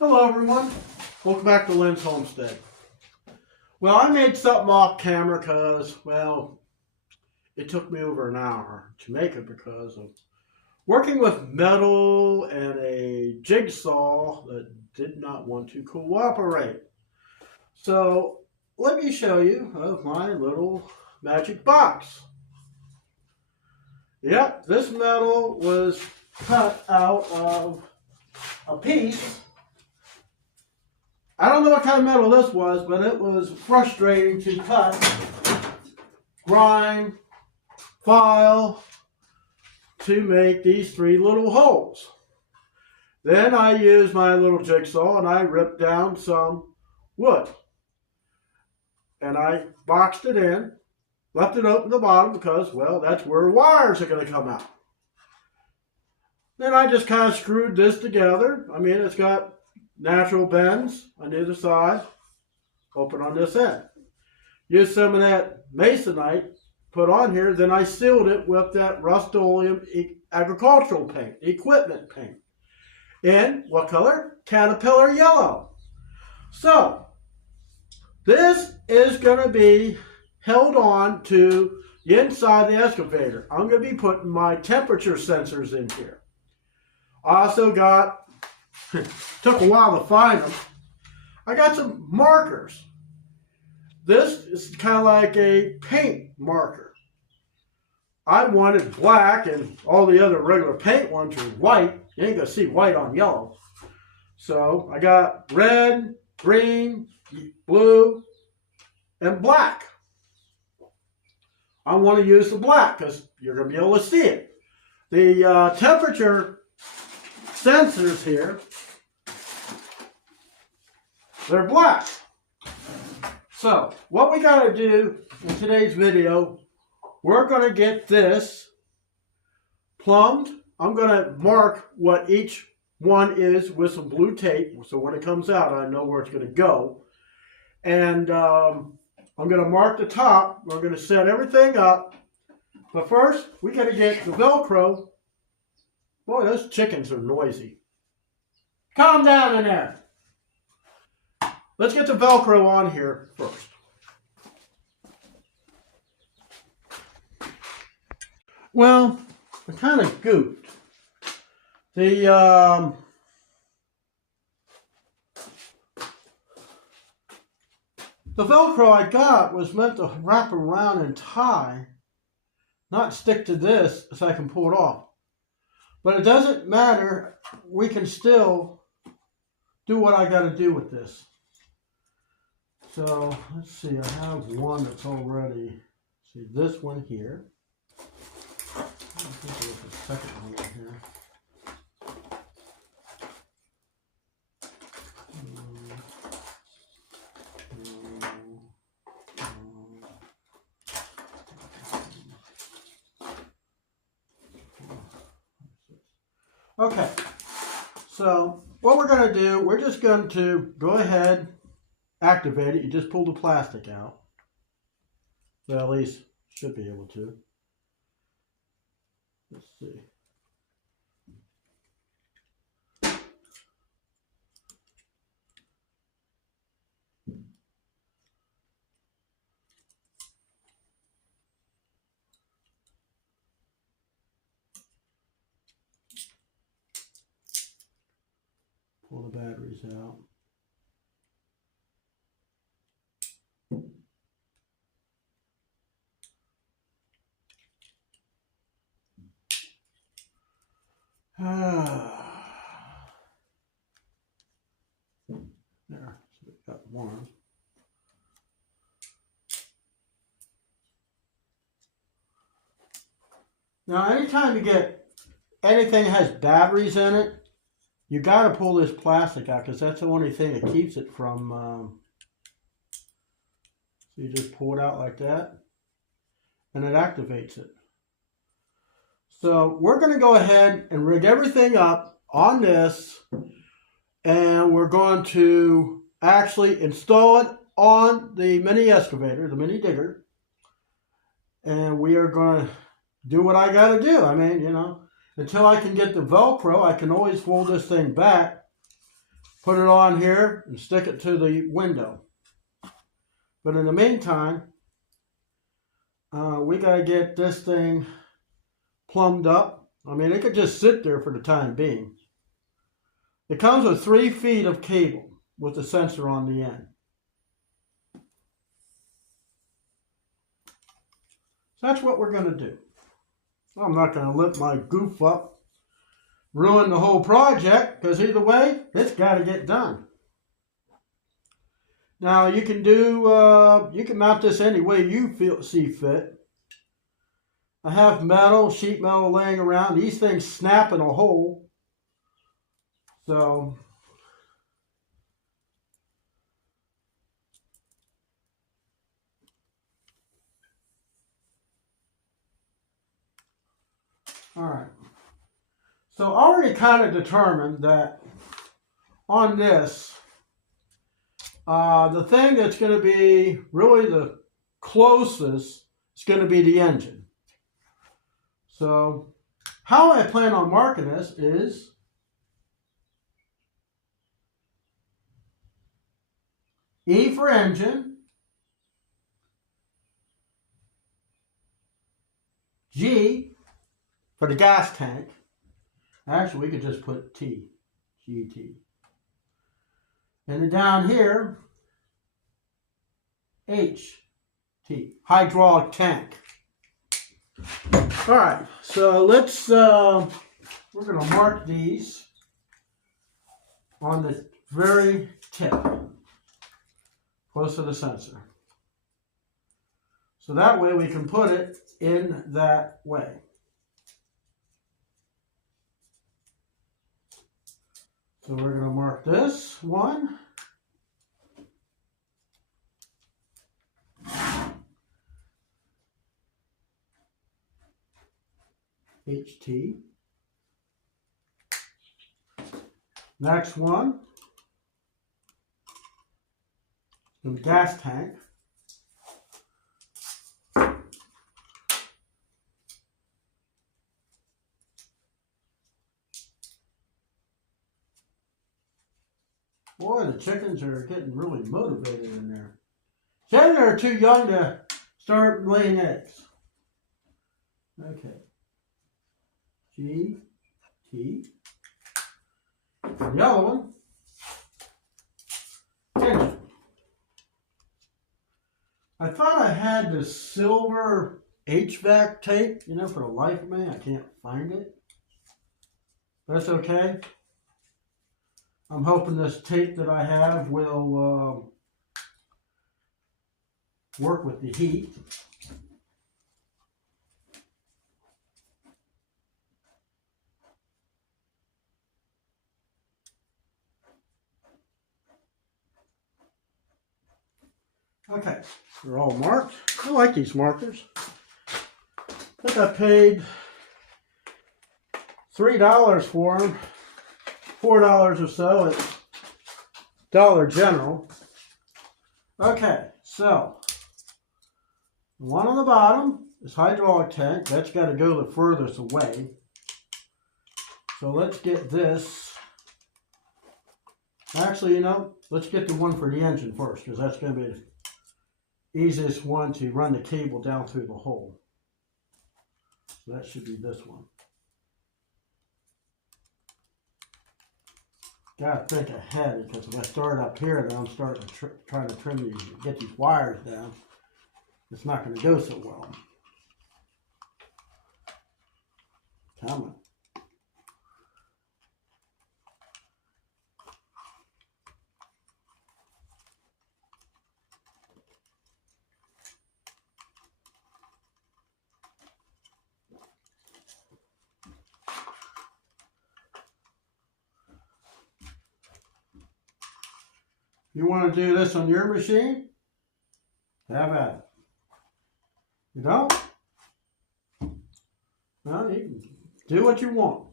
Hello everyone, welcome back to Lynn's Homestead. Well, I made something off camera because, well, it took me over an hour to make it because of working with metal and a jigsaw that did not want to cooperate. So, let me show you of my little magic box. Yep, this metal was cut out of a piece. I don't know what kind of metal this was, but it was frustrating to cut, grind, file to make these three little holes. Then I used my little jigsaw and I ripped down some wood. And I boxed it in, left it open at the bottom because, well, that's where wires are going to come out. Then I just kind of screwed this together. I mean, it's got natural bends on either side, open on this end. Used some of that masonite put on here, then I sealed it with that Rust-Oleum agricultural paint, equipment paint. In what color? Caterpillar yellow. So, this is going to be held on to the inside of the excavator. I'm going to be putting my temperature sensors in here. I also got took a while to find them. I got some markers. This is kind of like a paint marker. I wanted black and all the other regular paint ones are white. You ain't going to see white on yellow. So I got red, green, blue, and black. I want to use the black because you're going to be able to see it. The temperature sensors here, they're black. So what we got to do in today's video, we're going to get this plumbed. I'm going to mark what each one is with some blue tape, so when it comes out I know where it's going to go. And I'm going to mark the top. We're going to set everything up, but first we got to get the Velcro. Boy, those chickens are noisy. Calm down in there. Let's get the Velcro on here first. Well, I kind of goofed. The Velcro I got was meant to wrap around and tie, not stick to this so I can pull it off. But it doesn't matter. We can still do what I got to do with this. So let's see. I have one that's already. See this one here. I think there's a second one here. Okay, so what we're going to do, we're just going to go ahead, activate it. You just pull the plastic out. Well, at least should be able to. Let's see. Pull the batteries out. There, so we've got one. Now, anytime you get anything that has batteries in it, you got to pull this plastic out because that's the only thing that keeps it from. So you just pull it out like that, and it activates it. So we're going to go ahead and rig everything up on this, and we're going to actually install it on the mini excavator, the mini digger, and we are going to do what I got to do. I mean, you know, until I can get the Velcro, I can always fold this thing back put it on here and stick it to the window. But in the meantime, we got to get this thing plumbed up. I mean, it could just sit there for the time being. It comes with 3 feet of cable with the sensor on the end. So that's what we're going to do. I'm not going to let my goof up ruin the whole project, because either way, it's got to get done. Now you can you can mount this any way you see fit. I have sheet metal laying around. These things snap in a hole. So all right. So I already kind of determined that on this, the thing that's going to be really the closest is going to be the engine. So how I plan on marking this is E for engine, G for the gas tank. Actually, we could just put T, GT. And then down here, HT, hydraulic tank. All right, so let's, we're going to mark these on the very tip, close to the sensor. So that way we can put it in that way. So we're going to mark this one. HT. Next one. The gas tank. Boy, the chickens are getting really motivated in there. Chickens are too young to start laying eggs. Okay. G, T. And the other one, engine. I thought I had the silver HVAC tape, you know, for the life of me. I can't find it. That's okay. I'm hoping this tape that I have will work with the heat. Okay, they're all marked. I like these markers. I think I paid $3 for them. $4 or so at Dollar General. Okay, so the one on the bottom is hydraulic tank. That's got to go the furthest away. So let's get this. Actually, you know, let's get the one for the engine first, because that's going to be the easiest one to run the cable down through the hole. So that should be this one. Gotta think ahead, because if I start up here, then I'm starting to trying to trim these, get these wires down. It's not going to go so well. Come on. You want to do this on your machine? Have at it. You don't? Well, you can do what you want.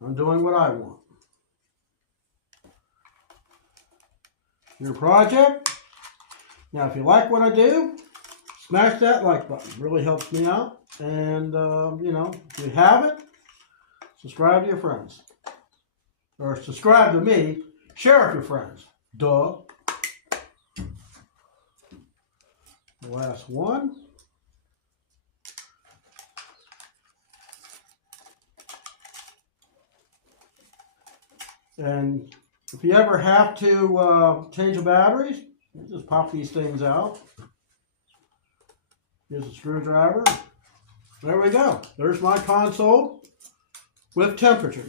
I'm doing what I want. Your project. Now, if you like what I do, smash that like button. It really helps me out. And, you know, if you haven't, subscribe to your friends. or subscribe to me, share with your friends. Duh. Last one. And if you ever have to change the batteries, you just pop these things out. Here's a screwdriver. There we go. There's my console with temperature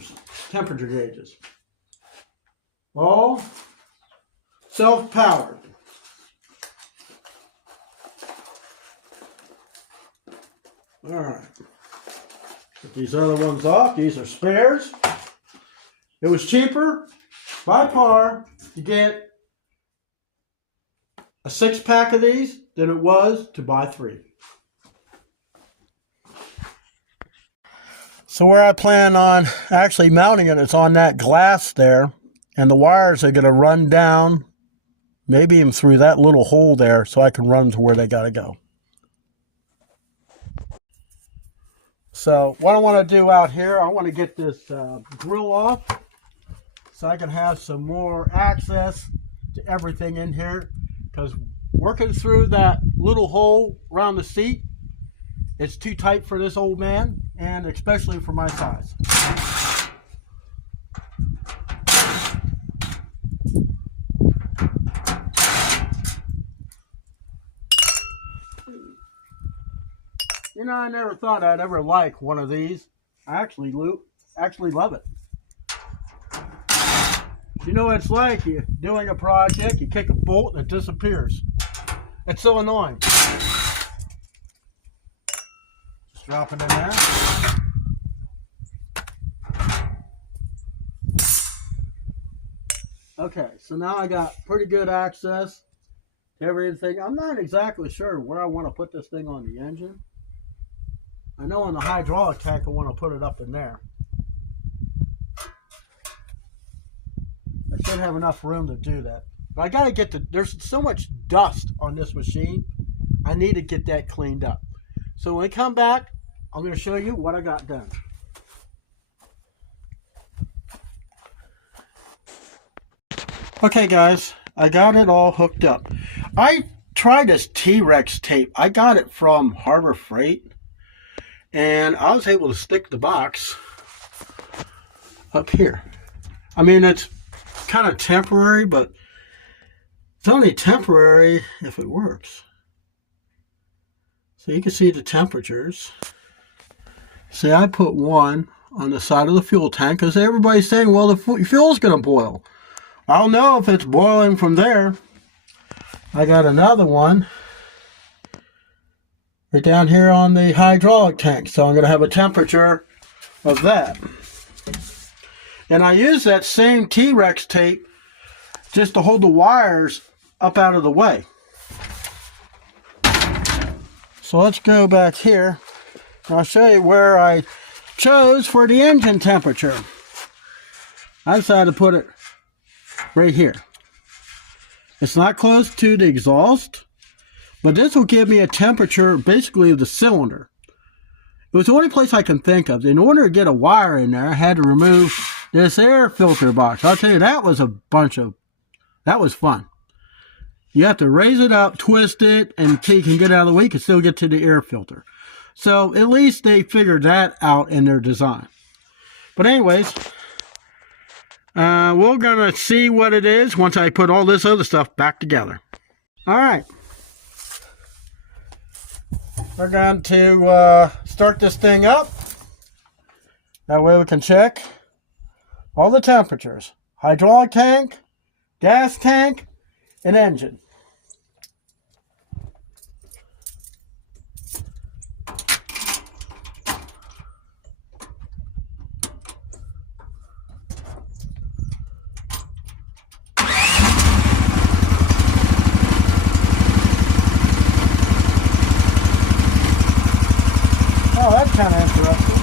gauges. All self-powered. All right. Get these other ones off. These are spares. It was cheaper by far to get a 6-pack of these than it was to buy 3. So where I plan on actually mounting it is on that glass there, and the wires are going to run down, maybe even through that little hole there, so I can run to where they got to go. So what I want to do out here, I want to get this grill off so I can have some more access to everything in here, because working through that little hole around the seat, it's too tight for this old man, and especially for my size. You know, I never thought I'd ever like one of these. I actually love it. You know what it's like? You're doing a project, you kick a bolt, and it disappears. It's so annoying. Just drop it in there. Okay, so now I got pretty good access to everything. I'm not exactly sure where I want to put this thing on the engine. I know on the hydraulic tank I want to put it up in there. I should have enough room to do that. But I got to get there's so much dust on this machine. I need to get that cleaned up. So when we come back, I'm going to show you what I got done. Okay guys, I got it all hooked up. I tried this T-Rex tape. I got it from Harbor Freight. And I was able to stick the box up here. I mean, it's kind of temporary, but it's only temporary if it works. So you can see the temperatures. See, I put one on the side of the fuel tank because everybody's saying, well, the fuel's going to boil. I don't know if it's boiling from there. I got another one right down here on the hydraulic tank. So I'm going to have a temperature of that. And I use that same T-Rex tape just to hold the wires up out of the way. So let's go back here. And I'll show you where I chose for the engine temperature. I decided to put it right here. It's not close to the exhaust, but this will give me a temperature basically of the cylinder. It was the only place I can think of. In order to get a wire in there, I had to remove this air filter box. I'll tell you, that was that was fun. You have to raise it up, twist it, until you can get it out of the way. You can still get to the air filter. So at least they figured that out in their design. But anyways, we're going to see what it is once I put all this other stuff back together. All right. We're going to start this thing up. That way we can check all the temperatures. Hydraulic tank, gas tank, and engine. Oh, that's kind of interesting.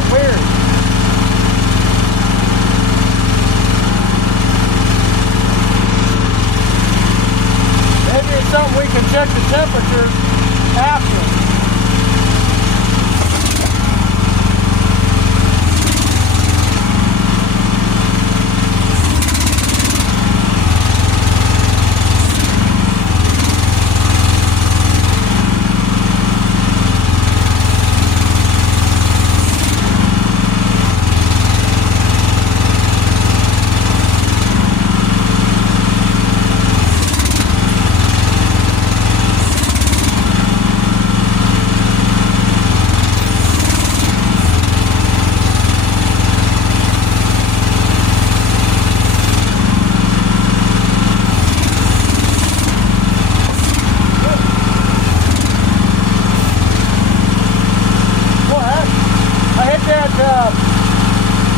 out weird. Maybe it's something we can check the temperature after.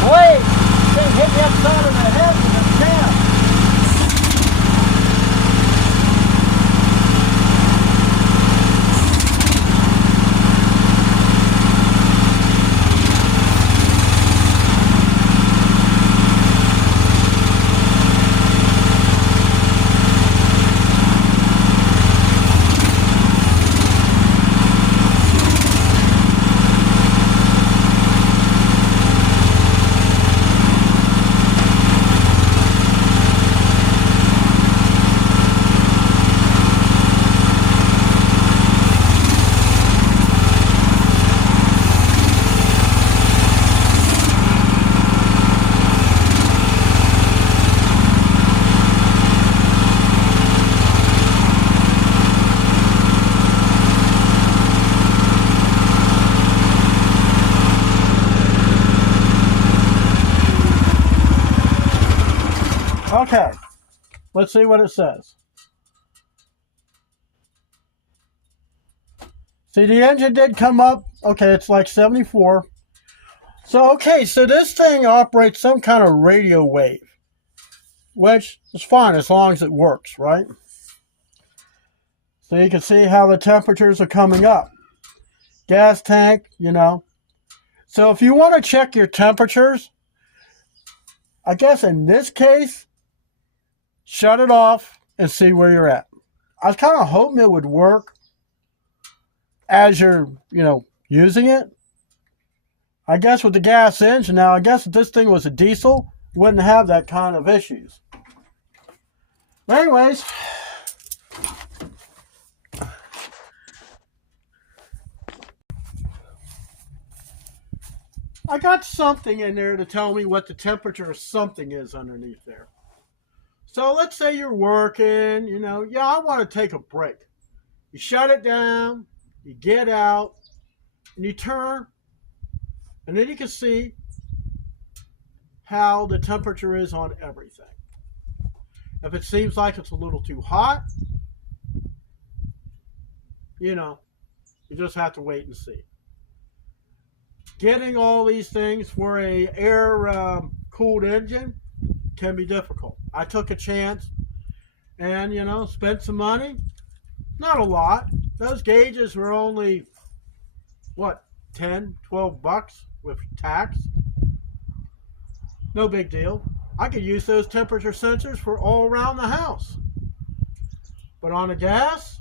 Blade thing hit the upside of the head with a Temp. Okay, let's see what it says. See, the engine did come up. Okay, it's like 74. So, okay, so this thing operates some kind of radio wave, which is fine as long as it works, right? So you can see how the temperatures are coming up. Gas tank, you know. So if you want to check your temperatures, I guess in this case, shut it off and see where you're at. I was kind of hoping it would work as you're, using it. I guess with the gas engine now, I guess if this thing was a diesel, wouldn't have that kind of issues. But anyways, I got something in there to tell me what the temperature of something is underneath there. So let's say you're working, I want to take a break. You shut it down, you get out, and you turn, and then you can see how the temperature is on everything. If it seems like it's a little too hot, you just have to wait and see. Getting all these things for a air-cooled engine can be difficult. I took a chance and, spent some money. Not a lot. Those gauges were only, $10, $12 with tax. No big deal. I could use those temperature sensors for all around the house. But on the gas,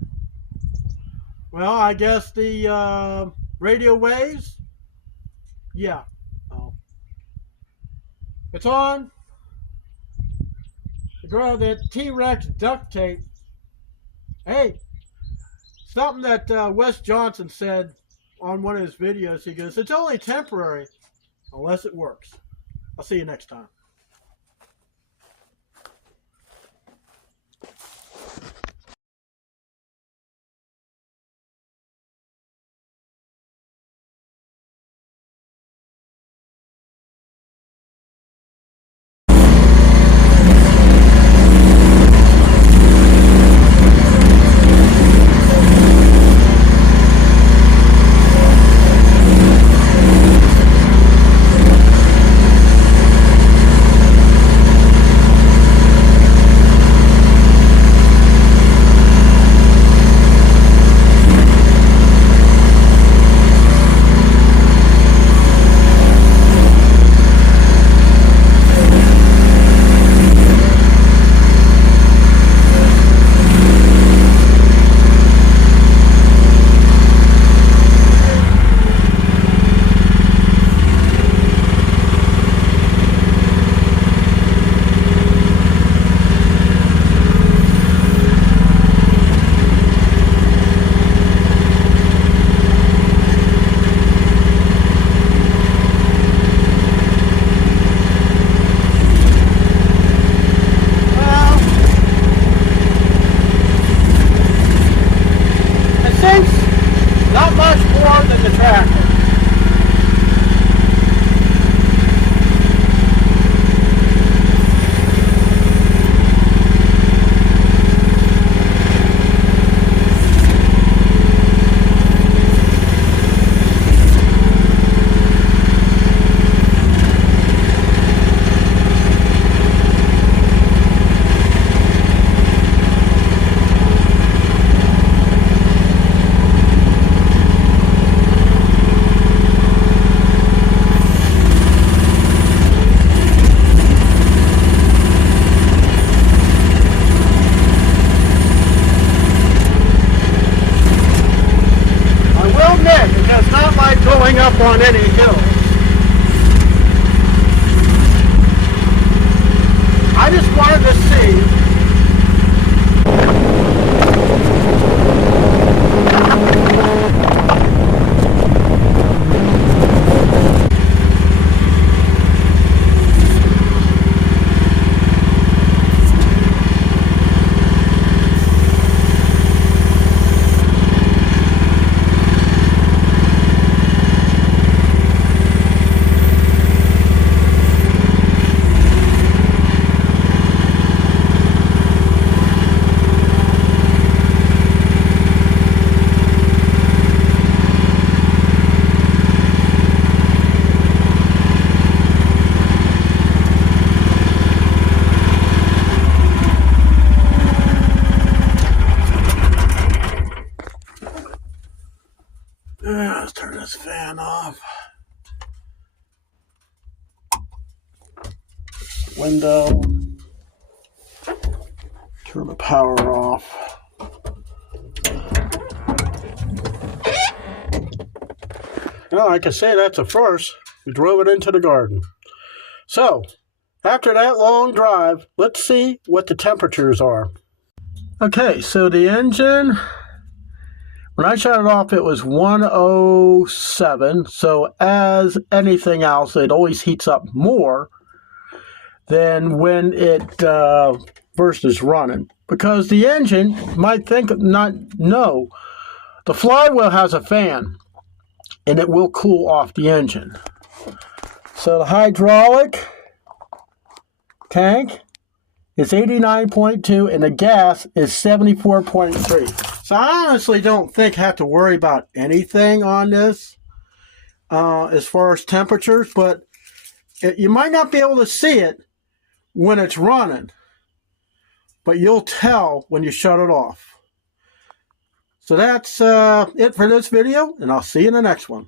well, I guess the radio waves, yeah. It's on. Girl, that T-Rex duct tape. Hey, something that Wes Johnson said on one of his videos. He goes, it's only temporary unless it works. I'll see you next time. the tractor. It does not like going up on any hill. I just wanted to see let's turn this fan off. Window. Turn the power off. Well, I can say that's a first. We drove it into the garden. So, after that long drive, let's see what the temperatures are. Okay, so the engine, when I shut it off, it was 107. So as anything else, it always heats up more than when it first is running. Because the engine, you might not know, the flywheel has a fan, and it will cool off the engine. So the hydraulic tank is 89.2 and the gas is 74.3. So I honestly don't think I have to worry about anything on this as far as temperatures, but you might not be able to see it when it's running, but you'll tell when you shut it off. So that's it for this video, and I'll see you in the next one.